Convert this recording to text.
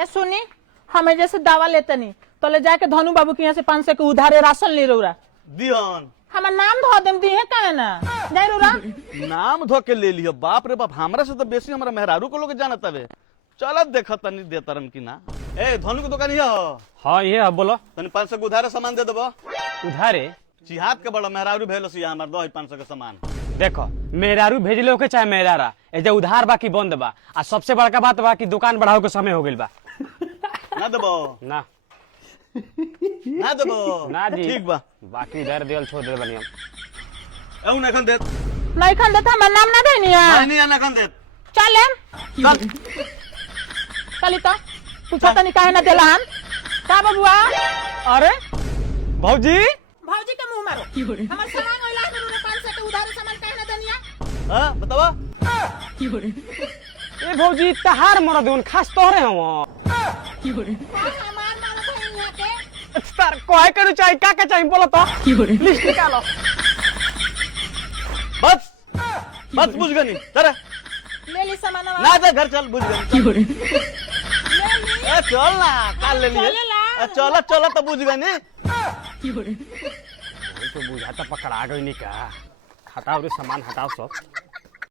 ए सुनी, हमें जैसे दवा लेते नहीं तो ले जाके धनु बाबू के यहाँ से 500 के उधारे राशन ले रहा दिहन हमार नाम धो देम दी है काहे ना जाई रोरा नाम धो के ले लियो। बाप रे बाप, हमरा से तो बेसी हमरा मेहरारू को लोग जानत हवे। चल देख तनी दे तरन की ना। ए धनु के दुकान हिया हो? हाँ ये है, बोलो। तनी 500 के उधारे सामान दे देबो। उधारे चिहात के बड़ा मेहरारू भेलो से हमर दो 500 के सामान। देखो, मेहरारू भेजले के चाहे मेहरारा, एजे उधार बाकी बंद बा। आ सबसे बड़का बात बा कि दुकान बढ़ाओ के समय हो गइल बा। ना देबो? ना ना देबो? ना जी, ठीक बा। बाकी उधार देल छोड़ दे बनी हम। एउ ना खन दे। नहीं खन देता हमार नाम ना देनी है। नहीं ना खन दे। चल चल चली तो पूछा तनी काहे ना देला हम का बबुआ। अरे भौजी, भौजी के मुंह मारो हमार सामान ओइला में 500 के उधारे सामान काहे ना देनिया। हां बतावा। ए भौजी तहार मरद उन खास तोहरे हम। हमार मारो भाई यहाँ के तार कोई करू चाहिए का चाहिए बोलो तो। लिस्ट निकालो। बस बस बुझ गनी। चल ले ली सामान ना जा घर चल बुझ गनी। ए चल ना काल ले लिए। चल चल तो बुझ गनी। तो बुझाता पकड़ा गई नहीं का। हटाओ रे सामान हटाओ सब।